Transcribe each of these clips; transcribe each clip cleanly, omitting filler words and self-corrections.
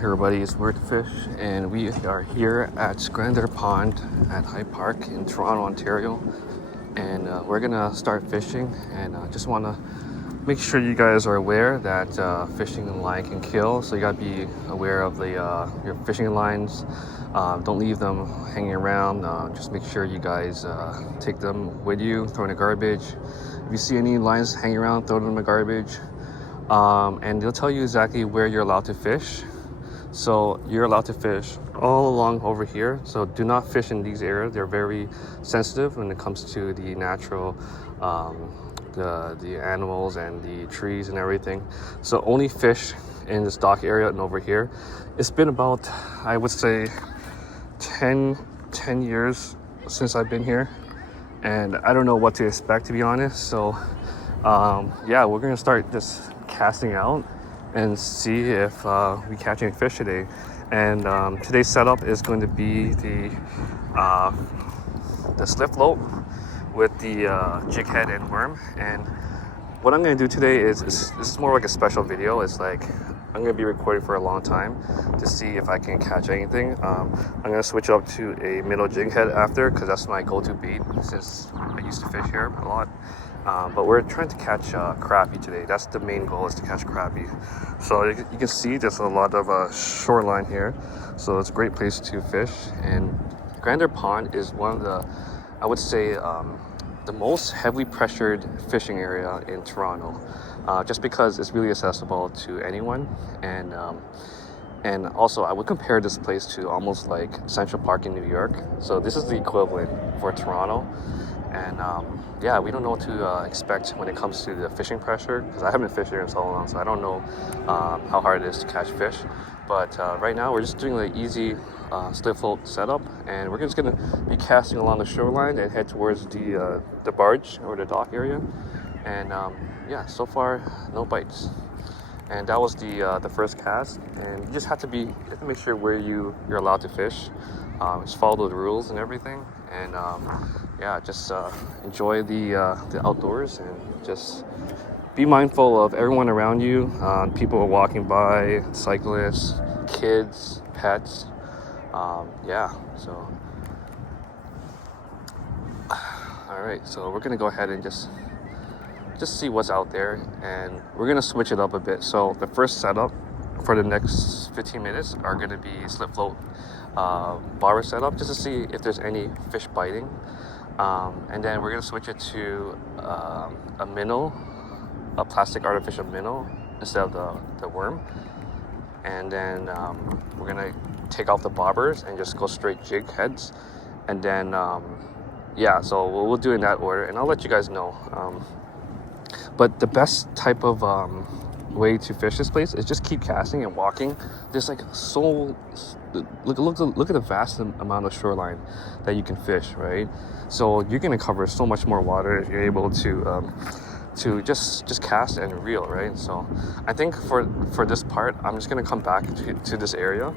Hey everybody, it's Wheretofish, and we are here at Grenadier Pond at Hyde Park in Toronto, Ontario. And we're gonna start fishing, and just want to make sure you guys are aware that fishing in line can kill. So you gotta be aware of the your fishing lines. Don't leave them hanging around. Just make sure you guys take them with you, throw in the garbage. If you see any lines hanging around, throw them in the garbage. And they'll tell you exactly where you're allowed to fish. So you're allowed to fish all along over here. So do not fish in these areas. They're very sensitive when it comes to the natural, the animals and the trees and everything. So only fish in this dock area and over here. It's been about, I would say, 10 years since I've been here. And I don't know what to expect, to be honest. So yeah, we're gonna start just casting out and see if we catch any fish today. And today's setup is going to be the slip float with the jig head and worm. And what I'm going to do today is this is more like a special video. It's like I'm going to be recording for a long time to see if I can catch anything. I'm going to switch up to a Minnow jig head after, because that's my go-to bait since I used to fish here a lot. But we're trying to catch crappie today. That's the main goal, is to catch crappie. So you can see there's a lot of shoreline here. So it's a great place to fish. And Grenadier Pond is one of the, I would say, the most heavily pressured fishing area in Toronto. Just because it's really accessible to anyone. And also I would compare this place to almost like Central Park in New York. So this is the equivalent for Toronto. And yeah, we don't know what to expect when it comes to the fishing pressure, because I haven't fished here in so long, so I don't know how hard it is to catch fish. But right now we're just doing the easy slip float setup, and we're just gonna be casting along the shoreline and head towards the barge or the dock area. And yeah, so far no bites. And that was the first cast. And you just have to make sure where you're allowed to fish. Just follow the rules and everything. And yeah, just enjoy the outdoors, and just be mindful of everyone around you. People are walking by, cyclists, kids, pets. Yeah, so all right, so we're gonna go ahead and just see what's out there, and we're gonna switch it up a bit. So the first setup for the next 15 minutes are gonna be slip float bobber setup, just to see if there's any fish biting. And then we're gonna switch it to a minnow, a plastic artificial minnow instead of the worm. And then we're gonna take off the bobbers and just go straight jig heads. And then yeah, so we'll do in that order, and I'll let you guys know. But the best type of way to fish this place is just keep casting and walking. There's like look at the vast amount of shoreline that you can fish, right? So you're gonna cover so much more water if you're able to just cast and reel, right? So I think for this part, I'm just gonna come back to this area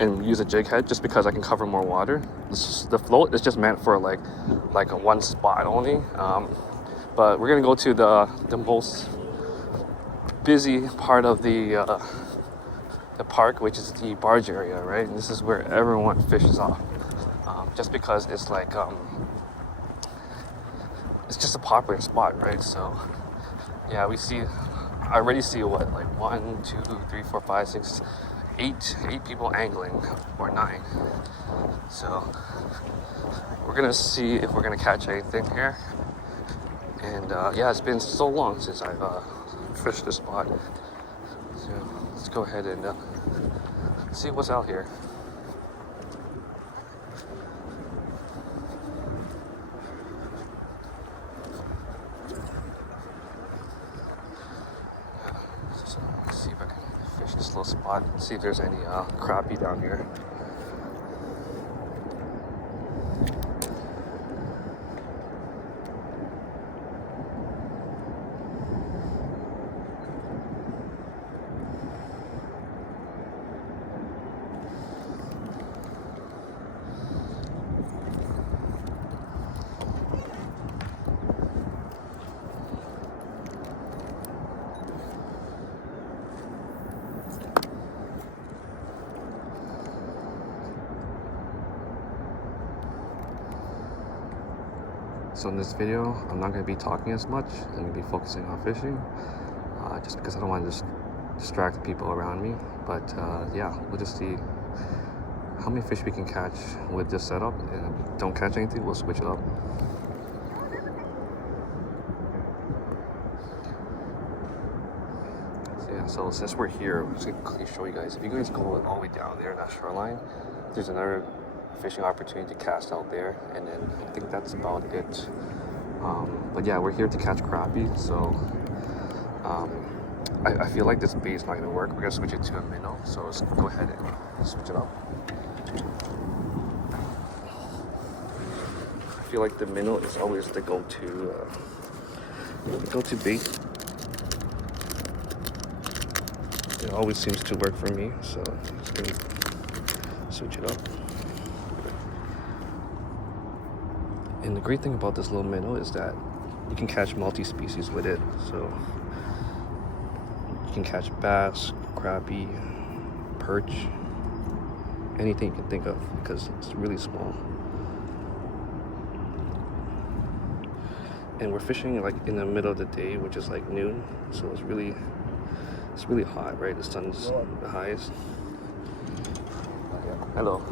and use a jig head, just because I can cover more water. The float is just meant for like a one spot only. But we're gonna go to the most busy part of the park, which is the barge area, right? And this is where everyone fishes off, just because it's like it's just a popular spot, right? So yeah, I already see what, like 1, 2, 3, 4, 5, 6, 8 people angling, or 9. So we're gonna see if we're gonna catch anything here. And yeah, it's been so long since I've fished this spot. So let's go ahead and see what's out here. So let's see if I can fish this little spot, see if there's any crappie down here. So in this video, I'm not going to be talking as much. I'm going to be focusing on fishing, just because I don't want to just distract the people around me. But yeah, we'll just see how many fish we can catch with this setup. And if we don't catch anything, we'll switch it up. So yeah, so since we're here, I'm just going to quickly show you guys. If you guys go all the way down there in that shoreline, there's another fishing opportunity to cast out there, and then I think that's about it. But yeah, we're here to catch crappie, so I feel like this bait is not going to work. We're going to switch it to a minnow, so let's go ahead and switch it up. I feel like the minnow is always the go-to bait. It always seems to work for me, so I'm just going to switch it up. And the great thing about this little minnow is that you can catch multi-species with it. So you can catch bass, crappie, perch, anything you can think of, because it's really small. And we're fishing like in the middle of the day, which is like noon, so it's really hot, right? The sun's the highest. Hello.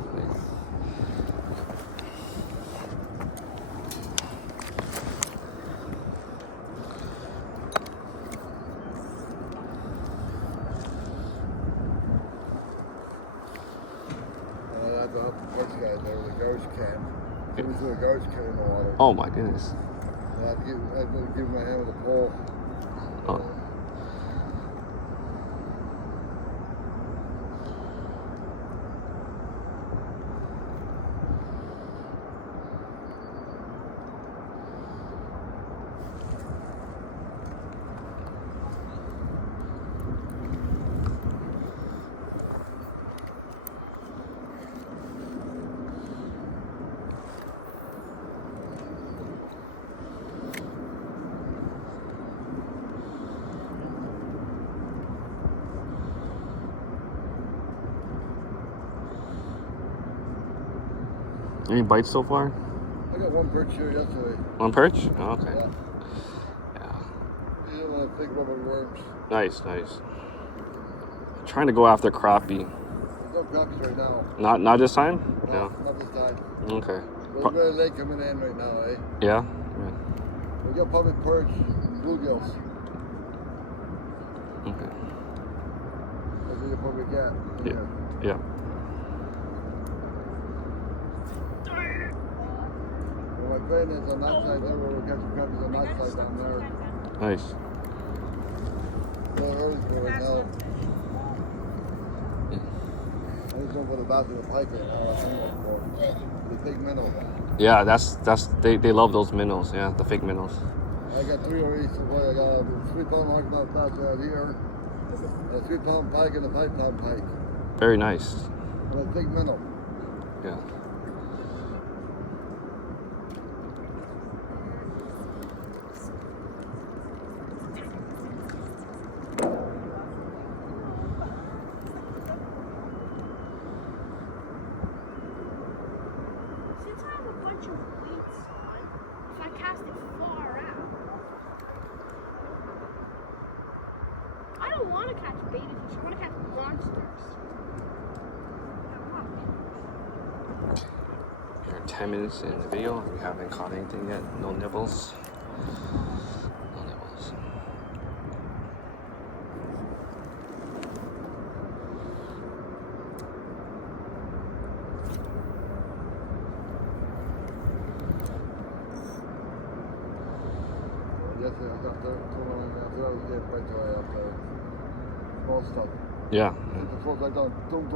Oh my goodness. I have to give my hand with a pole. Oh. Any bites so far? I got one perch here yesterday. One perch? Oh, okay. Yeah. You don't want to think about worms. Nice. Trying to go after crappie. There's no crappies right now. Not this time? No, not this time. Okay. There's very late coming in right now, eh? Yeah? We got probably perch, bluegills. Okay. That's what you probably get. Yeah. My friend is on that side there, where we're catching crappies on that side down there. Nice. They're early for right now. I was going for the bathroom with Pike right now. I think for the big minnow. Yeah, they love those minnows. Yeah, the fake minnows. I got 3 already. So I got a 3-pound largemouth bass out here, a 3-pound pike, and a 5-pound pike. Very nice. And a big minnow. Yeah. I don't want to catch bait fish. I want to catch monsters. We're 10 minutes in the video. We haven't caught anything yet. No nibbles. No nibbles. Yesterday I got there, I was getting right away up there. Small stuff. Yeah. The floats like that, don't. And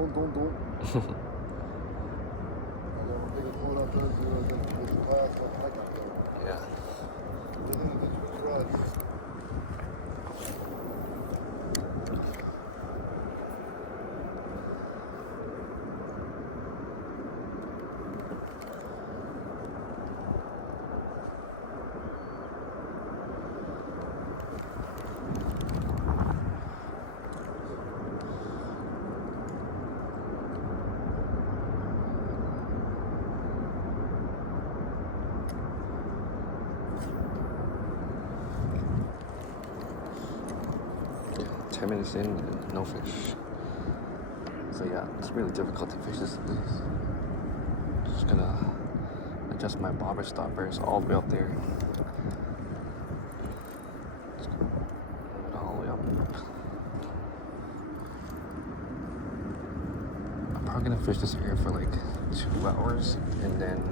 then we'll take a float up there, so we'll get the glass like Pike up there. Yeah. And then it's really rod. 10 minutes in and no fish. So yeah, it's really difficult to fish this place. Just gonna adjust my bobber stoppers all the way up there. Just gonna move it all the way up. I'm probably gonna fish this area for like 2 hours and then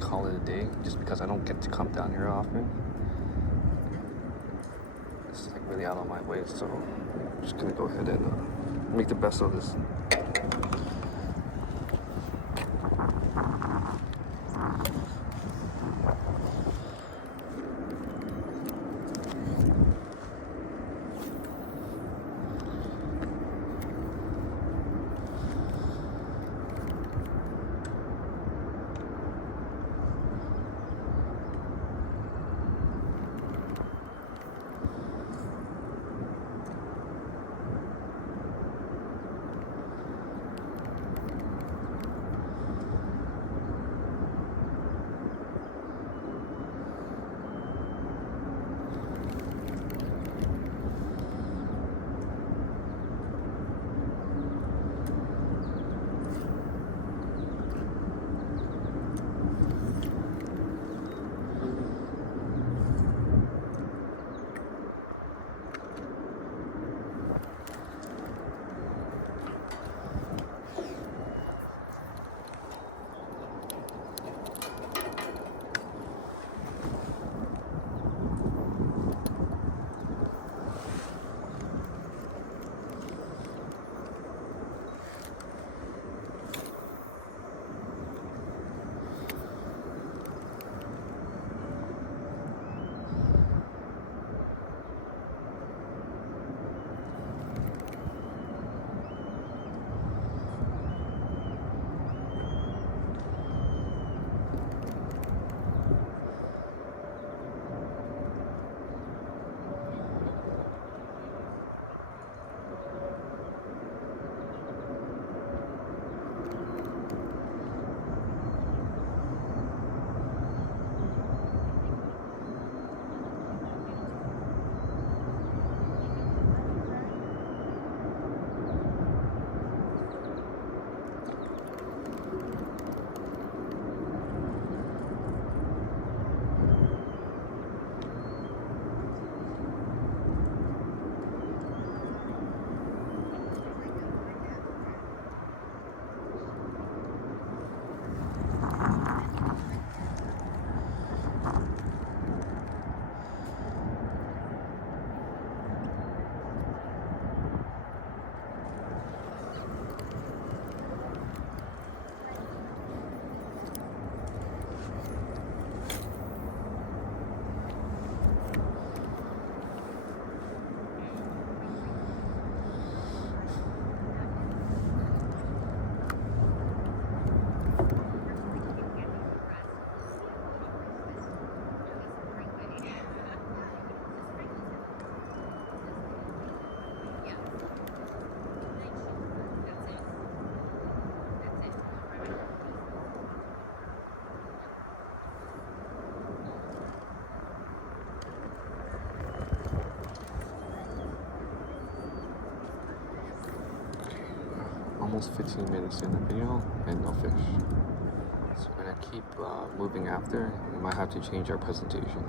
call it a day, just because I don't get to come down here often. It's like really out of my way, so I'm just gonna go ahead and make the best of this. Almost 15 minutes in the video and no fish. So we're gonna keep moving after. We might have to change our presentation.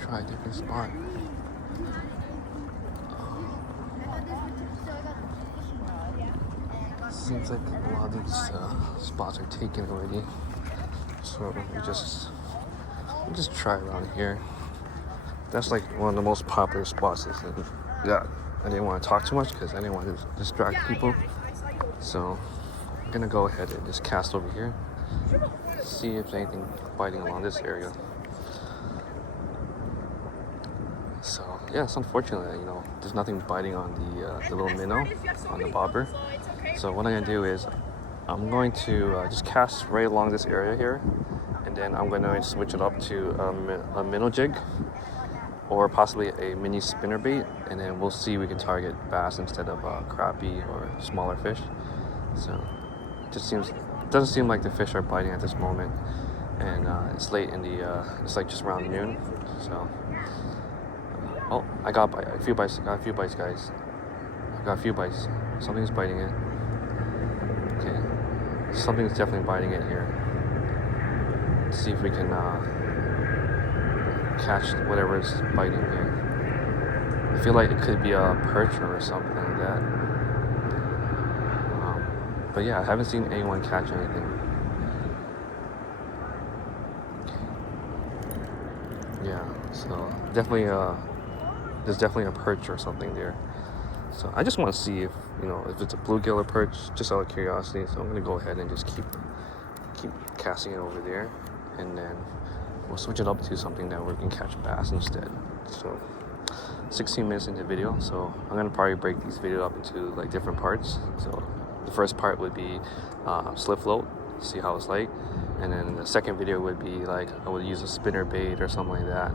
Try a different spot. Seems like a lot of these spots are taken already. So we just try around here. That's like one of the most popular spots. Yeah, I didn't want to talk too much because I didn't want to distract people. So I'm gonna go ahead and just cast over here, see if there's anything biting along this area. So yeah, it's unfortunate that, you know, there's nothing biting on the little minnow on the bobber. So what I'm gonna do is I'm going to just cast right along this area here, and then I'm going to switch it up to a minnow jig or possibly a mini spinnerbait, and then we'll see if we can target bass instead of crappie or smaller fish. So it just doesn't seem like the fish are biting at this moment, and it's late in the it's like just around noon. So oh, I got a few bites, guys. I got a few bites. Something's biting it. Okay, something's definitely biting it here. Let's see if we can catch whatever is biting here. I feel like it could be a perch or something like that. But yeah, I haven't seen anyone catch anything. Yeah, so definitely there's definitely a perch or something there. So I just want to see if, you know, if it's a bluegill or perch, just out of curiosity. So I'm gonna go ahead and just keep casting it over there, and then we'll switch it up to something that we can catch bass instead. So 16 minutes into the video, so I'm gonna probably break these videos up into like different parts. So the first part would be slip float, see how it's like, and then the second video would be like I would use a spinner bait or something like that,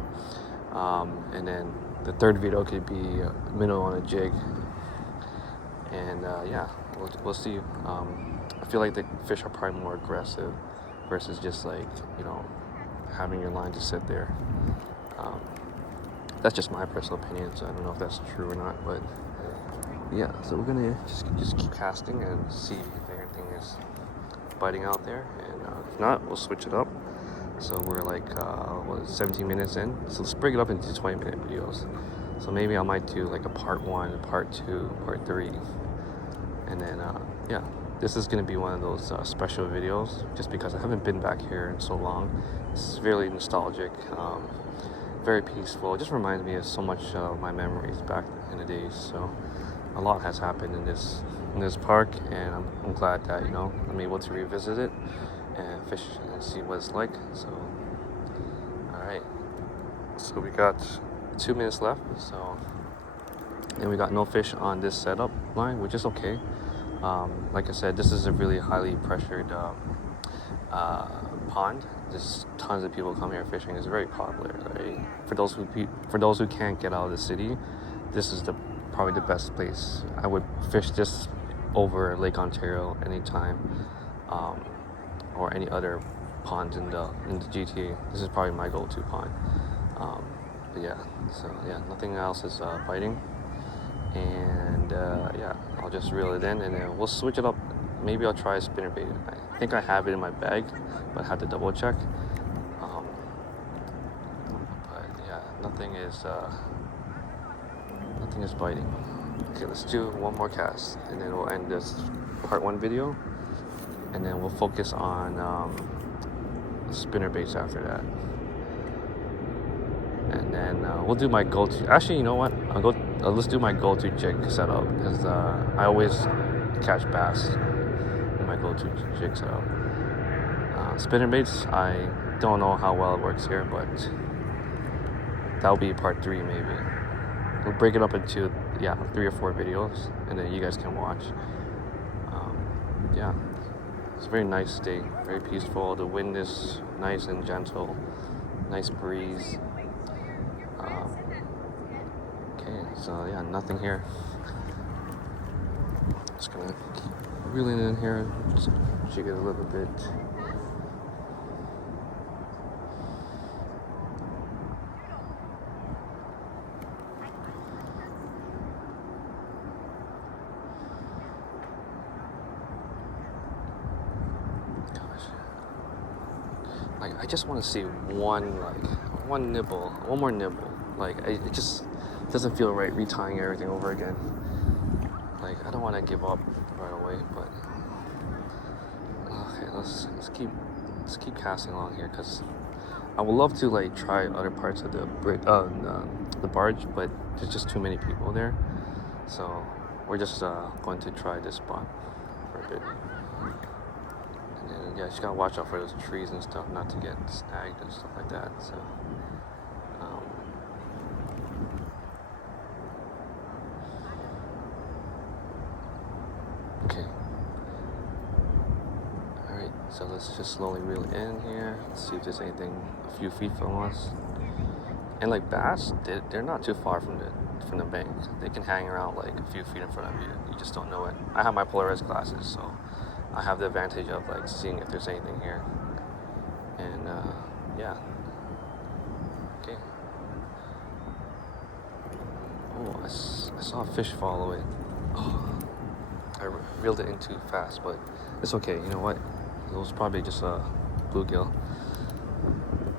and then the third video could be minnow on a jig. And yeah, we'll see. I feel like the fish are probably more aggressive versus just like, you know, having your line just sit there. That's just my personal opinion, so I don't know if that's true or not, but yeah, so we're gonna just keep casting and see if anything is biting out there, and if not, we'll switch it up. So we're like 17 minutes in, so let's break it up into 20-minute videos. So maybe I might do like a part 1, part 2, part 3, and then yeah, this is going to be one of those special videos just because I haven't been back here in so long. It's really nostalgic, very peaceful. It just reminds me of so much of my memories back in the days. So a lot has happened in this park, and I'm glad that, you know, I'm able to revisit it and fish and see what it's like. So all right, so we got 2 minutes left, so, and we got no fish on this setup line, which is okay. Like I said, this is a really highly pressured pond. There's tons of people come here fishing. It's very popular, right? For those who can't get out of the city, this is probably the best place. I would fish this over Lake Ontario anytime, or any other ponds in the GTA. This is probably my go-to pond. But yeah, so yeah, nothing else is biting, and yeah, I'll just reel it in, and then we'll switch it up. Maybe I'll try a spinnerbait. I think I have it in my bag, but I had to double check. But yeah, nothing is biting. Okay, let's do one more cast, and then we'll end this part 1 video, and then we'll focus on spinnerbaits after that. And then we'll do my go-to. Actually, you know what? Let's do my go-to jig setup, because I always catch bass in my go-to jig setup. Spinnerbaits, I don't know how well it works here, but that'll be part 3 maybe. We'll break it up into 3 or 4 videos, and then you guys can watch. Yeah, it's a very nice day, very peaceful. The wind is nice and gentle, nice breeze. Okay, so yeah, nothing here. Just gonna keep reeling in here, just jig it a little bit. Like, I just want to see one more nibble. Like, it just doesn't feel right retying everything over again. Like, I don't want to give up right away, but okay, let's keep let's keep casting along here because I would love to like try other parts of the barge, but there's just too many people there. So we're just going to try this spot for a bit. And then, yeah, you just gotta watch out for those trees and stuff, not to get snagged and stuff like that. So. Okay. Alright, so let's just slowly reel it in here. Let's see if there's anything a few feet from us. And like bass, they're not too far from the bank. They can hang around like a few feet in front of you. You just don't know it. I have my polarized glasses, so I have the advantage of like seeing if there's anything here. And yeah. Okay. Oh, I saw a fish follow it. Oh. I reeled it in too fast, but it's okay. You know what? It was probably just a bluegill.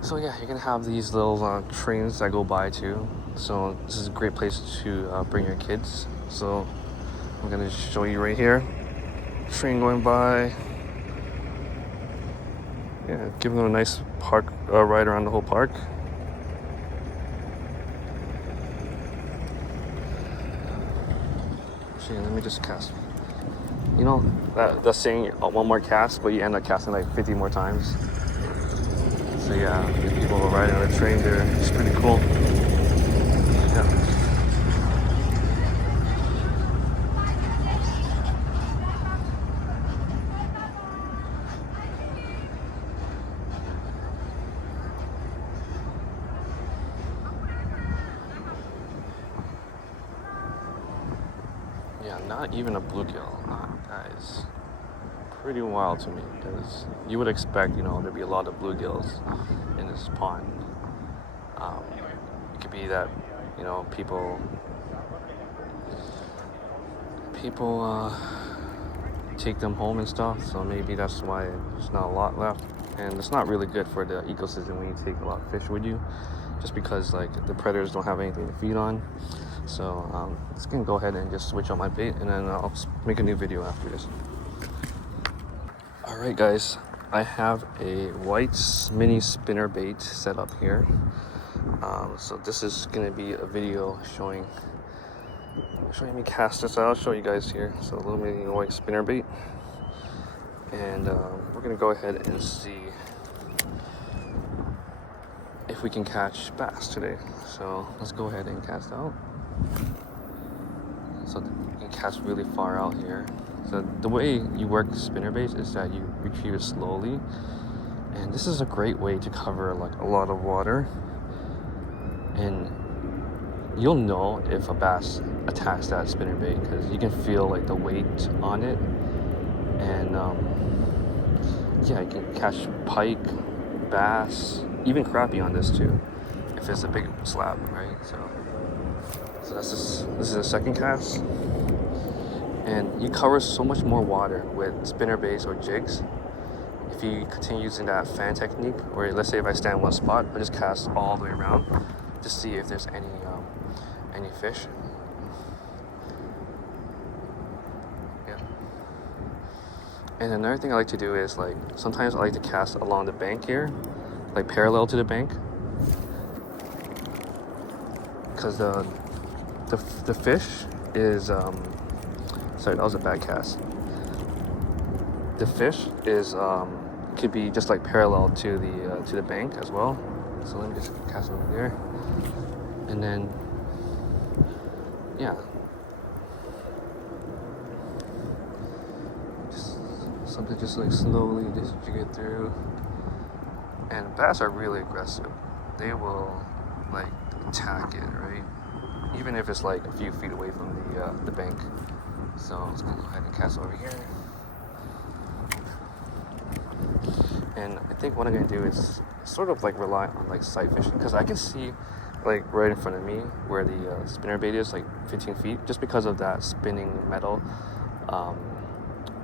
So yeah, you're gonna have these little trains that go by too. So this is a great place to bring your kids. So I'm gonna show you right here. Train going by. Yeah, give them a nice park ride around the whole park. Actually, let me just cast. You know, that's saying one more cast, but you end up casting like 50 more times. So yeah, the people riding on the train there, it's pretty cool. Yeah. Yeah, not even a bluegill. That is pretty wild to me because you would expect, you know, there'd be a lot of bluegills in this pond. It could be that, you know, people take them home and stuff, so maybe that's why there's not a lot left. And it's not really good for the ecosystem when you take a lot of fish with you, just because like the predators don't have anything to feed on. So let's go ahead and just switch on my bait, and then I'll make a new video after this. Alright guys, I have a white mini spinnerbait set up here. So this is going to be a video showing me cast this out, show you guys here. So a little mini white spinnerbait. And we're going to go ahead and see if we can catch bass today. So let's go ahead and cast out. So you can cast really far out here. So the way you work spinnerbaits is that you retrieve it slowly, and this is a great way to cover like a lot of water, and you'll know if a bass attacks that spinnerbait because you can feel like the weight on it. And yeah, you can catch pike, bass, even crappie on this too if it's a big slab, right? So that's this is the second cast. And you cover so much more water with spinnerbaits or jigs if you continue using that fan technique, where let's say if I stand in one spot, I just cast all the way around to see if there's any fish. Yeah. And another thing I like to do is like sometimes I like to cast along the bank here, like parallel to the bank, because the fish is sorry, that was a bad cast. The fish is could be just like parallel to the bank as well. So let me just cast over there, and then yeah, just something just like slowly just jig it through. And bass are really aggressive. They will like attack it, right? Even if it's like a few feet away from the bank. So let's go ahead and cast over here. And I think what I'm gonna do is sort of like rely on like sight fishing, because I can see like right in front of me where the spinnerbait is, like 15 feet, just because of that spinning metal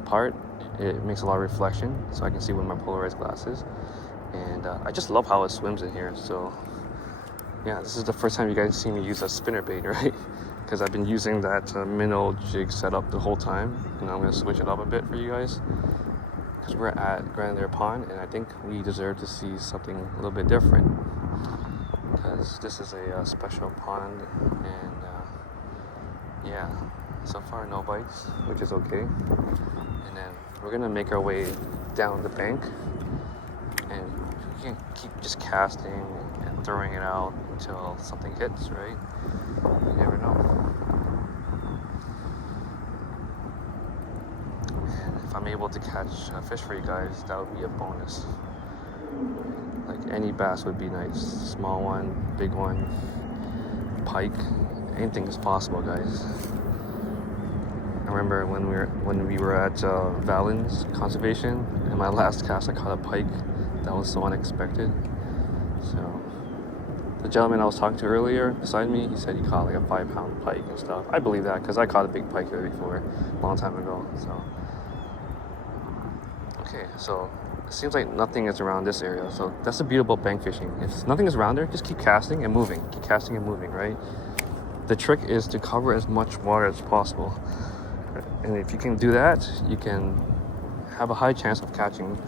part. It makes a lot of reflection, so I can see with my polarized glasses. And I just love how it swims in here. So yeah, this is the first time you guys see me use a spinnerbait, right? Because I've been using that Minnow jig setup the whole time, and I'm gonna switch it up a bit for you guys. because we're at Grenadier Pond, and I think we deserve to see something a little bit different. Because this is a special pond, and yeah, so far no bites, which is okay. And then we're gonna make our way down the bank, and we can keep just casting and throwing it out until something hits, right? You never know. And if I'm able to catch a fish for you guys, that would be a bonus. Like any bass would be nice. Small one, big one, pike, anything is possible, guys. I remember when we were at Valens Conservation, in my last cast I caught a pike. That was so unexpected. So the gentleman I was talking to earlier beside me, he said he caught like a 5-pound pike and stuff. I believe that because I caught a big pike here before, a long time ago. So okay, so it seems like nothing is around this area. So that's the beautiful bank fishing. If nothing is around there, just keep casting and moving. Keep casting and moving, right? The trick is to cover as much water as possible. And if you can do that, you can have a high chance of catching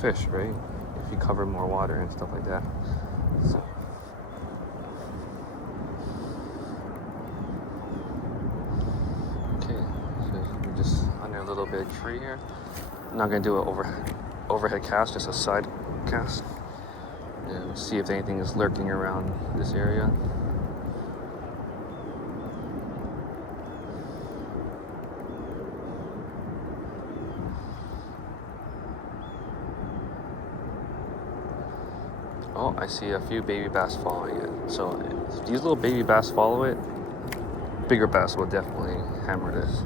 fish, right? If you cover more water and stuff like that. So. Okay, so we're just under a little bit of tree here. I'm not gonna do an overhead cast, just a side cast. And see if anything is lurking around this area. Oh, I see a few baby bass following it. So if these little baby bass follow it, bigger bass will definitely hammer this.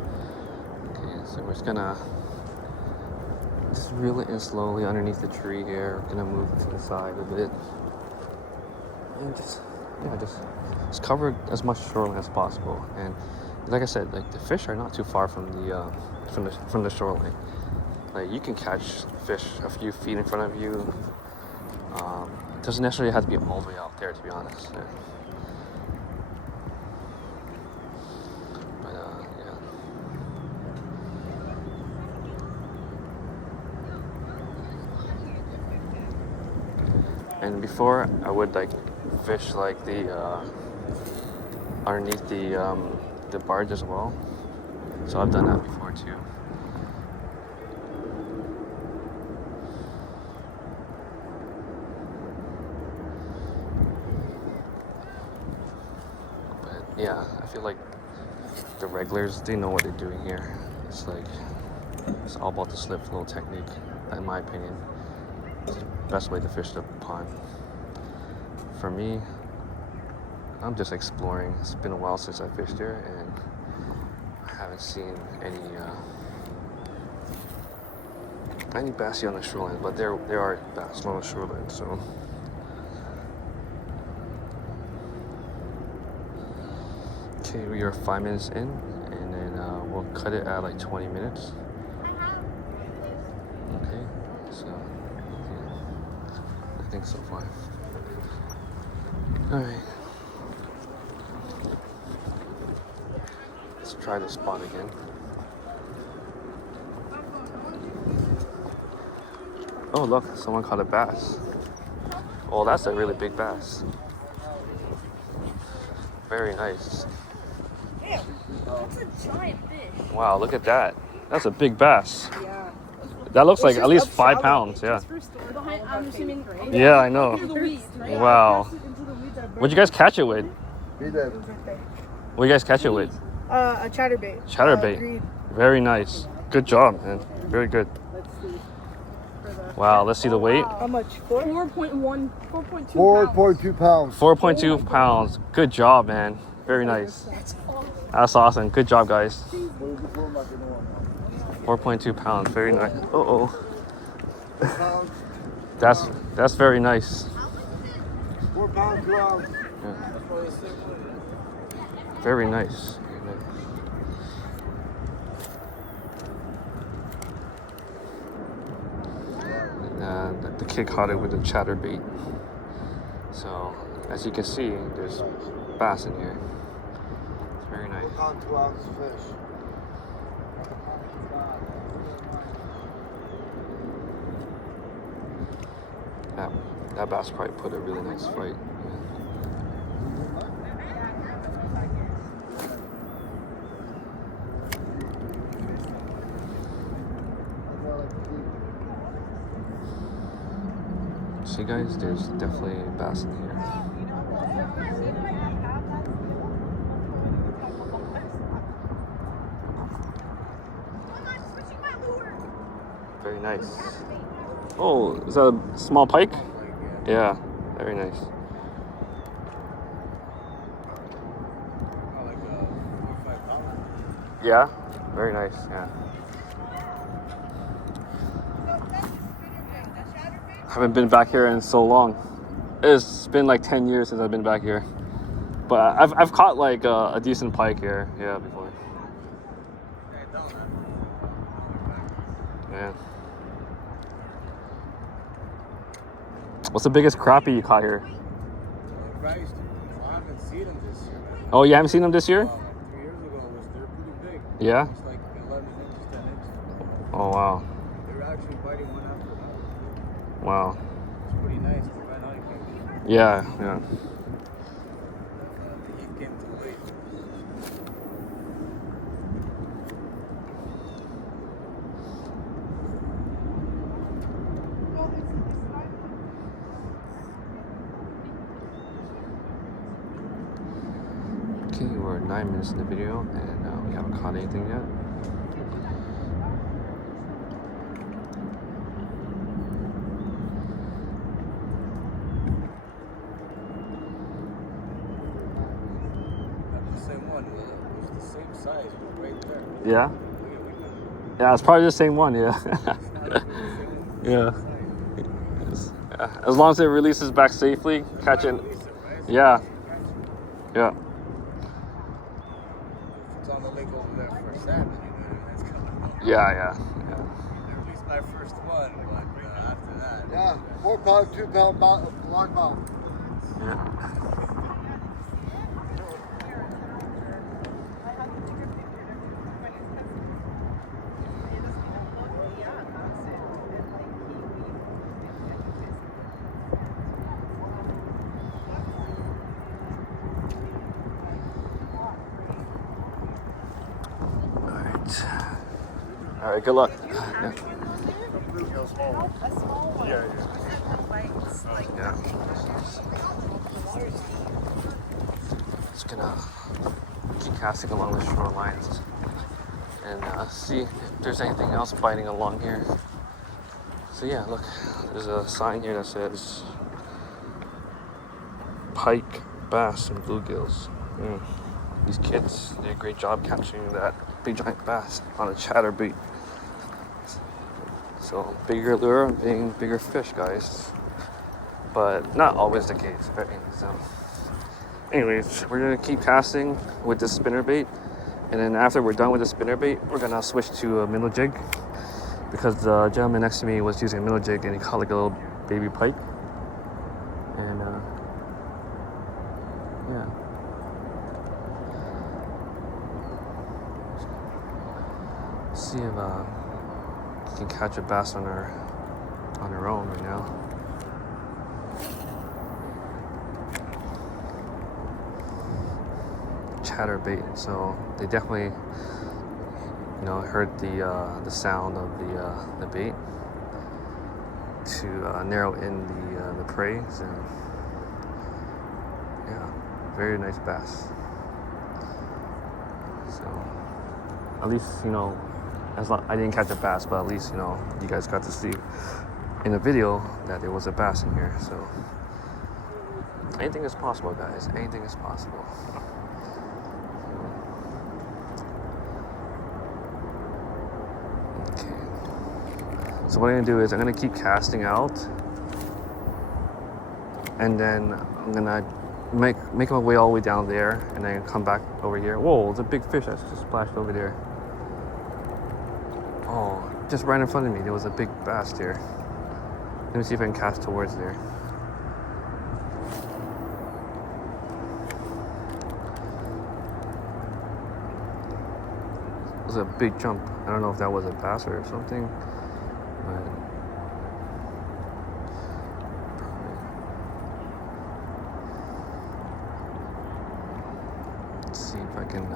Okay, so we're just gonna reel it in slowly underneath the tree here. We're gonna move to the side a bit. And just cover as much shoreline as possible. And like I said, like the fish are not too far from the shoreline. Like you can catch fish a few feet in front of you. Doesn't necessarily have to be all the way out there, to be honest. Yeah. But yeah. And before I would like fish like the underneath the barge as well. So I've done that before too. Yeah, I feel like the regulars, they know what they're doing here. It's like, it's all about the slip flow technique, in my opinion. It's the best way to fish the pond. For me, I'm just exploring. It's been a while since I fished here, and I haven't seen any bass here on the shoreline, but there are bass on the shoreline, so. Okay, we are 5 minutes in, and then we'll cut it at like 20 minutes. Okay, so yeah, I think so far. Alright. Let's try the spot again. Oh look, someone caught a bass. Oh, that's a really big bass. Very nice. That's a giant fish. Wow, look at that. That's a big bass. Yeah. That looks like at least 5 pounds, yeah. I'm assuming. Yeah, I know. Into the weeds, right? Wow. What'd you guys catch it with? He did. What'd you guys catch it with? A chatterbait. Chatterbait. Green. Very nice. Good job, man. Very good. Let's see. Wow, let's see the weight. How much? 4.1. 4.2. 4.2 pounds. 4.2 pounds. Good job, man. Very nice. That's awesome. Good job, guys. 4.2 pounds. Very nice. Uh-oh. That's very nice. 4 pounds, 2 ounces. Yeah. Very nice. And the kid caught it with a chatterbait. So, as you can see, there's bass in here. It's very nice. 4 pounds, 2 ounces fish. That bass probably put a really nice fight. See guys, there's definitely a bass in here. Very nice. Oh, is that a small pike? Yeah, very nice. Yeah, very nice, yeah. Haven't been back here in so long. It's been like 10 years since I've been back here. But I've caught like a decent pike here, yeah, before. Yeah. What's the biggest crappie you caught here? I haven't seen them this year. Oh, you haven't seen them this year? 3 years ago, they're pretty big. Yeah? It's like 11 inches, 10 inches. Oh, wow. They were actually biting one after another. Wow. It's pretty nice. They ran out of here. Yeah, yeah. The heat came too late. Okay, we're 9 minutes in the video and we haven't caught anything yet. That's the same one. It was the same size. It was right there. Yeah? Yeah, it's probably the same one, yeah. Yeah. As long as it releases back safely, catch it. Yeah. Yeah. It's on the lake over there for salmon, that's coming up. Yeah. At least my first one, but after that. Yeah, 4 pound, 2 pound largemouth. Yeah. All right, good luck. Yeah. Yeah. Just gonna keep casting along the shorelines and see if there's anything else biting along here. So yeah, look, there's a sign here that says Pike, bass, and bluegills. These kids did a great job catching that big giant bass on a chatterbait. So bigger lure and being bigger fish, guys. But not always the case, right? So anyways, we're gonna keep casting with this spinnerbait, and then after we're done with the spinnerbait, we're gonna switch to a minnow jig because the gentleman next to me was using a minnow jig and he caught like a little baby pike. And yeah. See if we can catch a bass on our own right now. Chatterbait, so they definitely, heard the sound of the bait to narrow in the prey. So yeah, very nice bass. So at least as long I didn't catch a bass, but at least you guys got to see in the video that there was a bass in here. So anything is possible, guys. Anything is possible. Okay. So what I'm gonna do is I'm gonna keep casting out, and then I'm gonna make my way all the way down there, and then come back over here. Whoa, it's a big fish that's just splashed over there. Oh, just right in front of me, there was a big bass there. Let me see if I can cast towards there. It was a big jump. I don't know if that was a bass or something, but Let's see if I can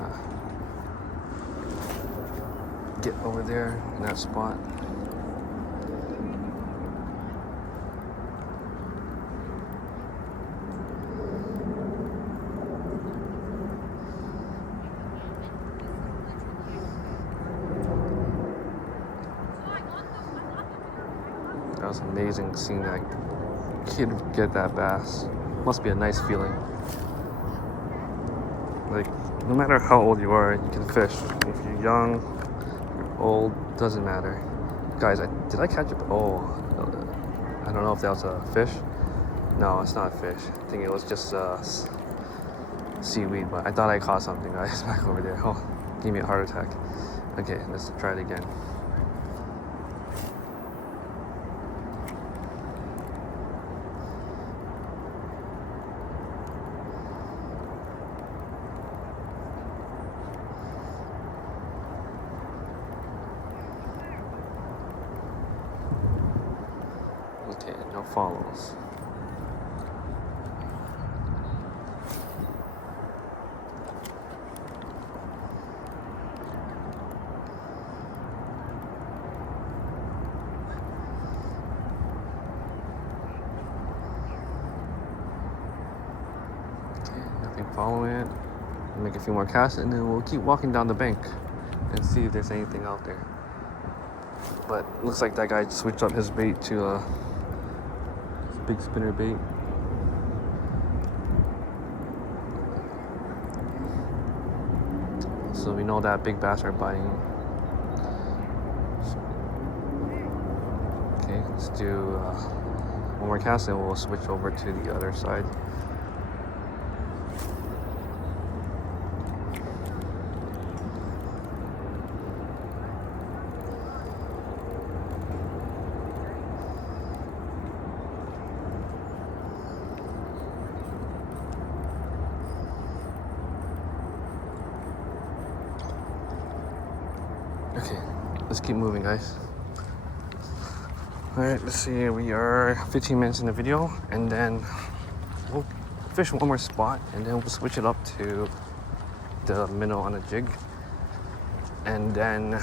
get over there in that spot. That was amazing seeing that kid get that bass. Must be a nice feeling. Like, no matter how old you are, you can fish. If you're young, you're old, doesn't matter. Guys, did I catch it? Oh, I don't know if that was a fish. No, it's not a fish. I think it was just seaweed, but I thought I caught something, guys, back over there. Oh, gave me a heart attack. Okay, let's try it again. Okay, no follows. Okay, nothing following it. Make a few more casts and then we'll keep walking down the bank and see if there's anything out there. But looks like that guy switched up his bait to big spinnerbait. So we know that big bass are biting. Okay, let's do one more cast and we'll switch over to the other side. Okay, let's keep moving, guys. Alright, let's see, we are 15 minutes in the video, and then we'll fish one more spot, and then we'll switch it up to the minnow on a jig. And then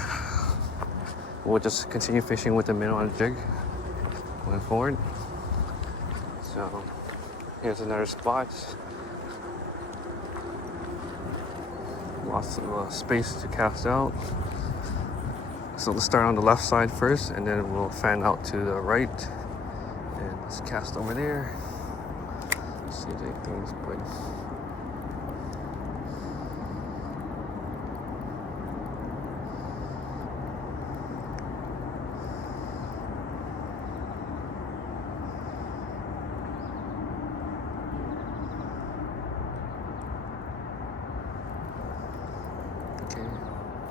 we'll just continue fishing with the minnow on a jig going forward. So, here's another spot. Lots of space to cast out. So let's start on the left side first, and then we'll fan out to the right. And let's cast over there. See if anything's good. Okay,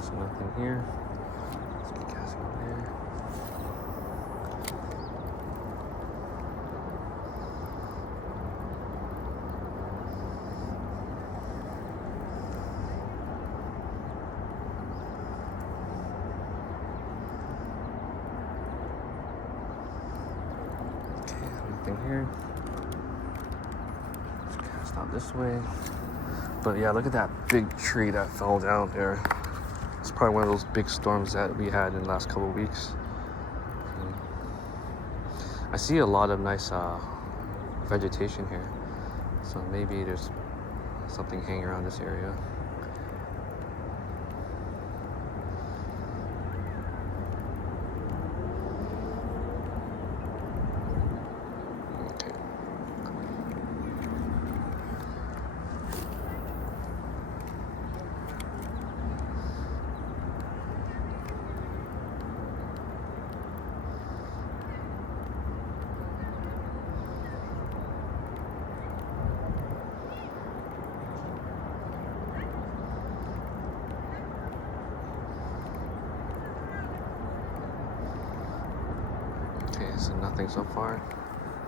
so nothing here. Nothing here. Let's cast out this way. But yeah, look at that big tree that fell down there. It's probably one of those big storms that we had in the last couple of weeks. I see a lot of nice vegetation here. So maybe there's something hanging around this area. Okay, so nothing so far.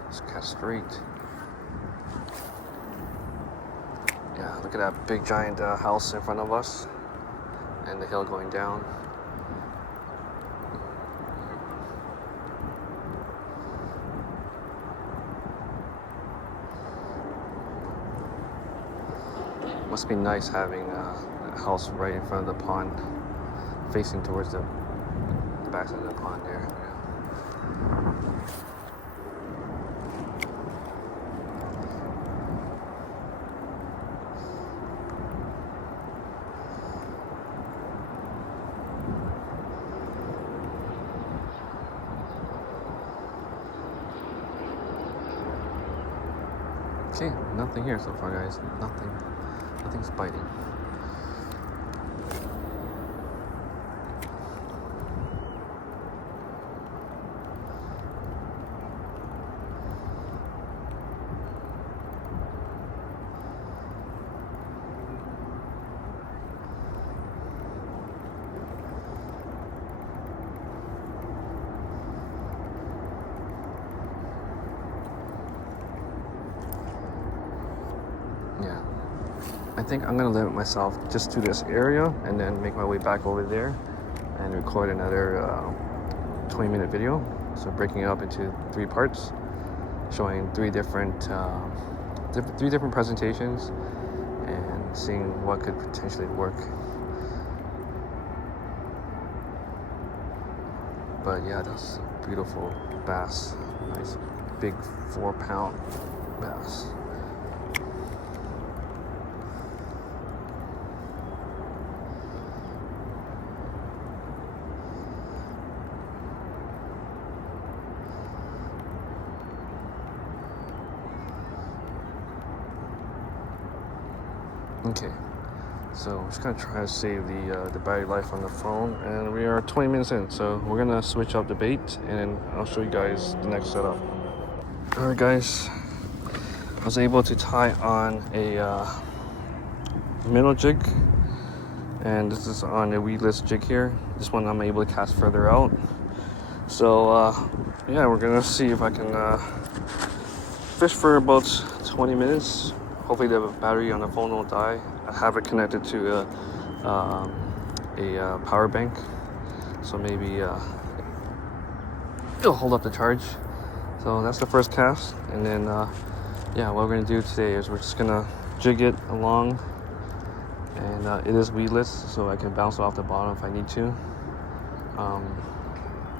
Let's cast straight. Yeah, look at that big giant house in front of us and the hill going down. Must be nice having a house right in front of the pond, facing towards the back side of the pond there. Okay, nothing here so far, guys. Nothing's biting. Yeah, I think I'm gonna limit myself just to this area and then make my way back over there and record another 20-minute video. So breaking it up into 3 parts, showing three different presentations and seeing what could potentially work. But yeah, that's a beautiful bass. Nice big 4-pound bass. Okay, so I'm just gonna try to save the battery life on the phone, and we are 20 minutes in, so we're gonna switch up the bait, and then I'll show you guys the next setup. All right, guys, I was able to tie on a minnow jig, and this is on a weedless jig here. This one I'm able to cast further out. So yeah, we're gonna see if I can fish for about 20 minutes. Hopefully the battery on the phone won't die. I have it connected to a power bank, so maybe it'll hold up the charge. So that's the first cast, and then yeah, what we're gonna do today is we're just gonna jig it along, and it is weedless, so I can bounce off the bottom if I need to.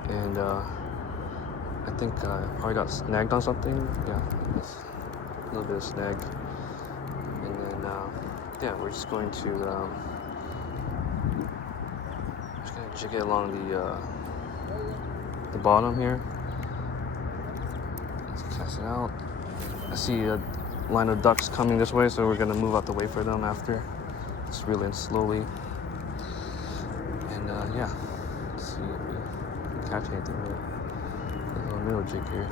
And I think I probably got snagged on something. Yeah, a little bit of snag. And then, yeah, we're just going to jig it along the bottom here. Let's cast it out. I see a line of ducks coming this way, so we're gonna move out the way for them after. Just reel in slowly. And yeah, let's see if we can catch anything with a little minnow jig here.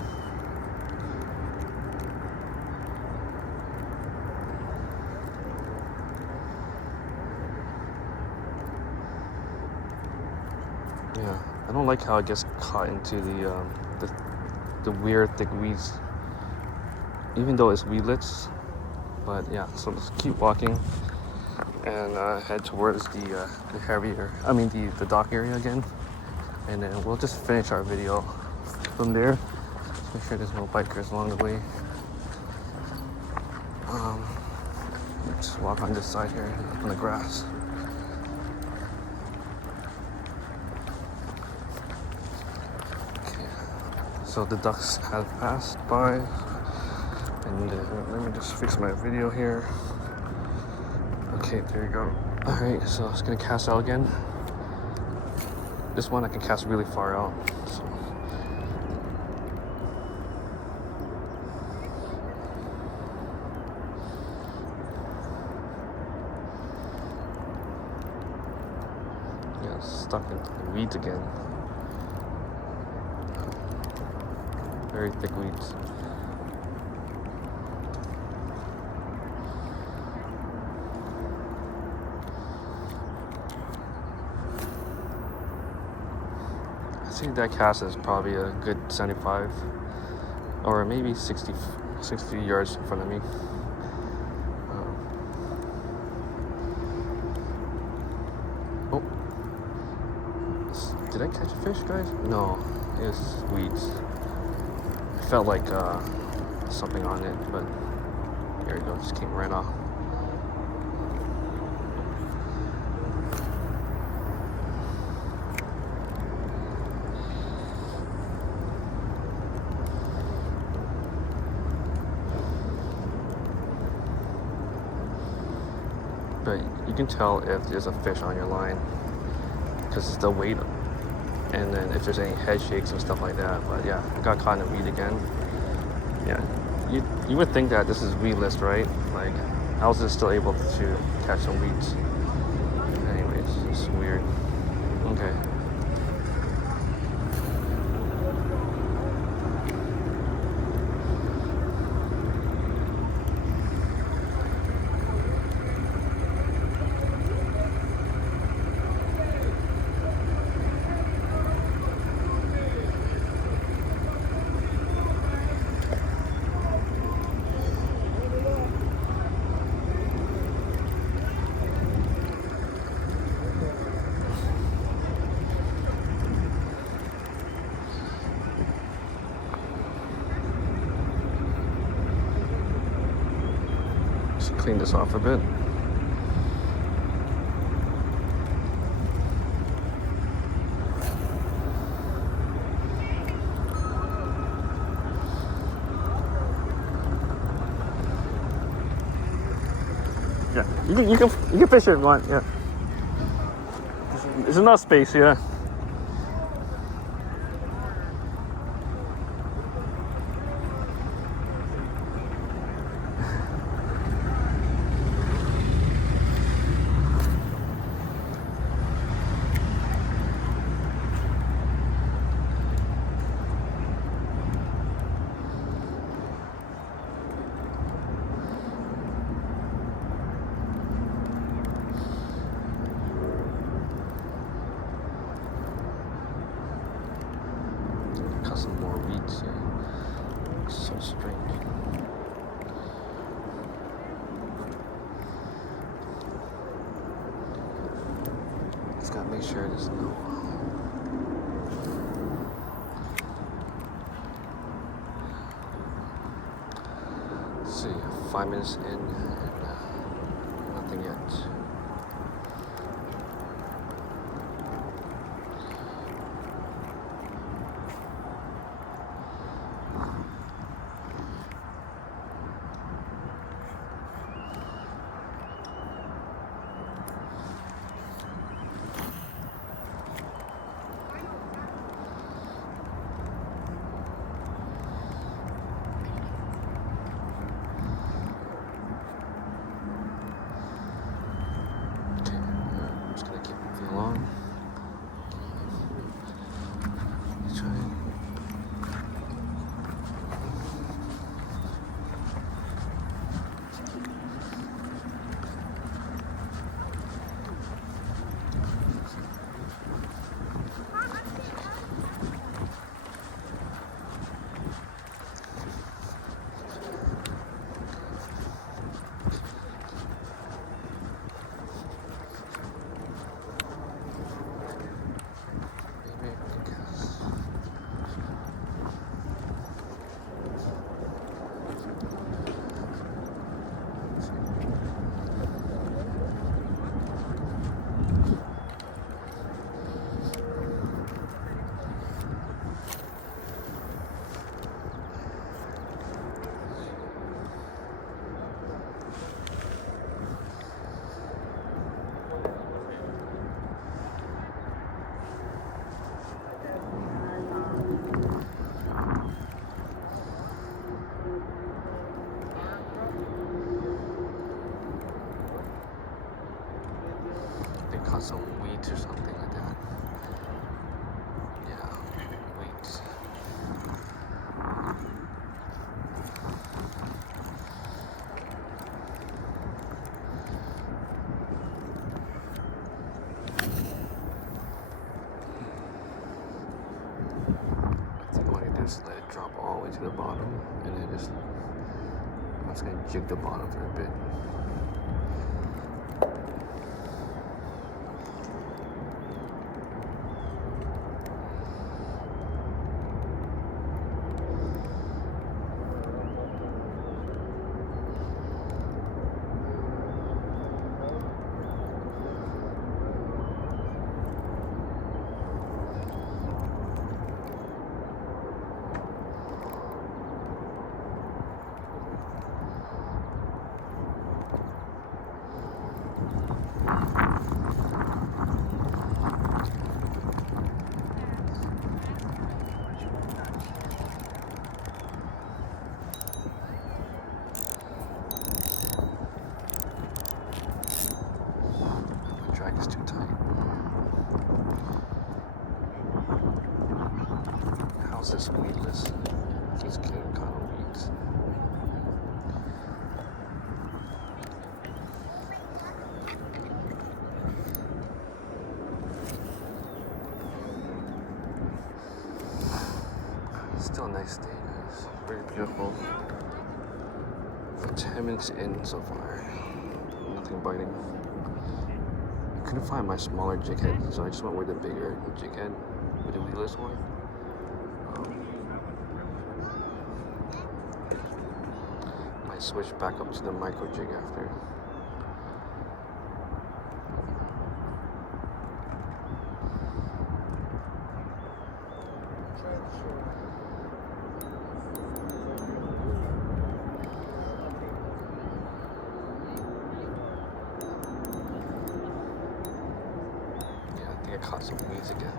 Yeah, I don't like how it gets caught into the weird thick weeds, even though it's weedless. But yeah, so let's keep walking and head towards the dock area again, and then we'll just finish our video from there. Just make sure there's no bikers along the way. Just walk on this side here on the grass. So the ducks have passed by, and let me just fix my video here. Okay, there you go. All right, so I'm just gonna cast out again. This one I can cast really far out. So. Yeah, stuck in the weeds again. Very thick weeds. I think that cast is probably a good 75 or maybe 60 yards in front of me. Oh, did I catch a fish, guys? No, it's weeds. Felt like something on it, but here we go, just came right off. but you can tell if there's a fish on your line because it's the weight, and then if there's any head shakes and stuff like that. But yeah, I got caught in a weed again. Yeah, you would think that this is weedless, right? Like, how is it still able to catch some weeds? Anyways, it's weird. Okay. Clean this off a bit. Yeah, you can fish it if you want. Yeah, there's enough space. Yeah. Got some more weeds here. Looks so strange. Just gotta make sure there's no. Let's see, 5 minutes in and nothing yet. Along. Let's try it. Caught some weeds or something like that. Yeah, weeds. I think what I do is let it drop all the way to the bottom, and then I'm just gonna jig the bottom for a bit. this Weedless. He's getting kind of weeds. Still a nice day, guys. Very beautiful. 10 minutes in so far. Nothing biting. I couldn't find my smaller jig head, so I just went with the bigger jig head with the Weedless one. Might switch back up to the micro jig after. I caught some weeds again.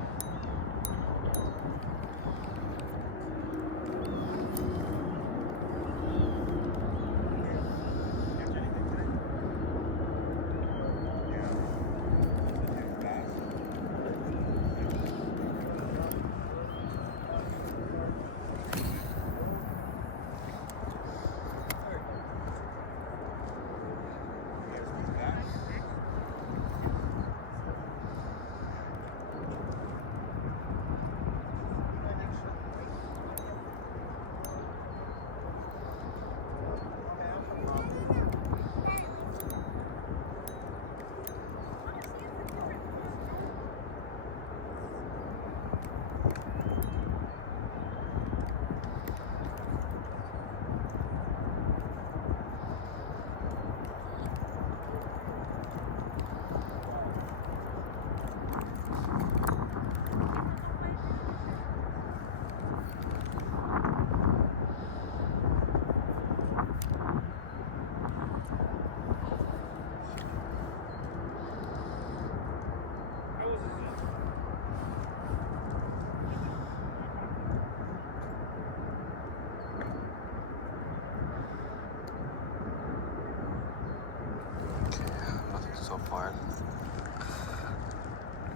So far.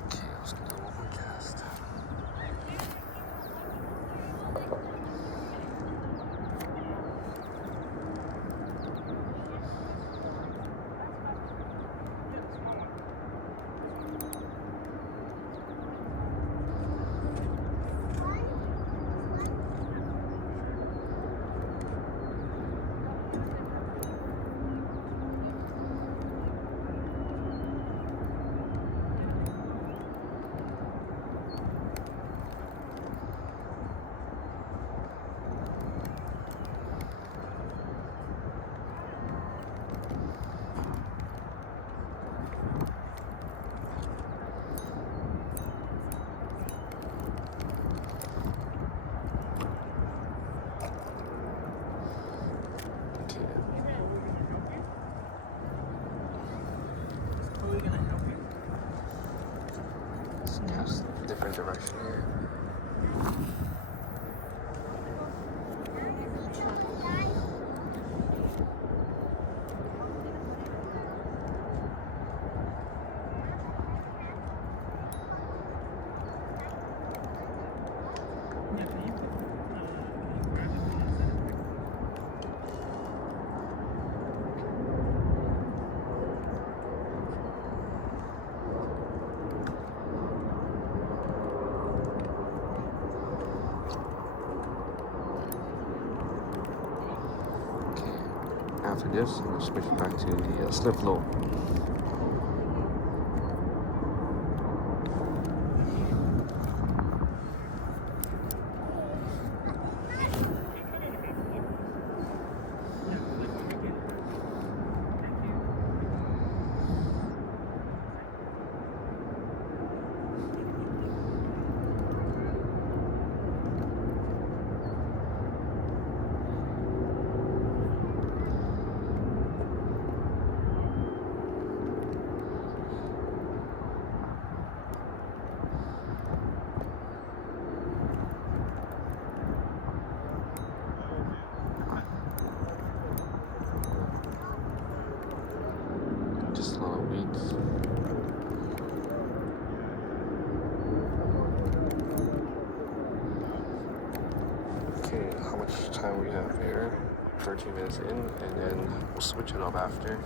Okay, let's do one more cast. Different direction here. After this, I'm going to switch back to the slip float. 13 minutes in, and then we'll switch it up after.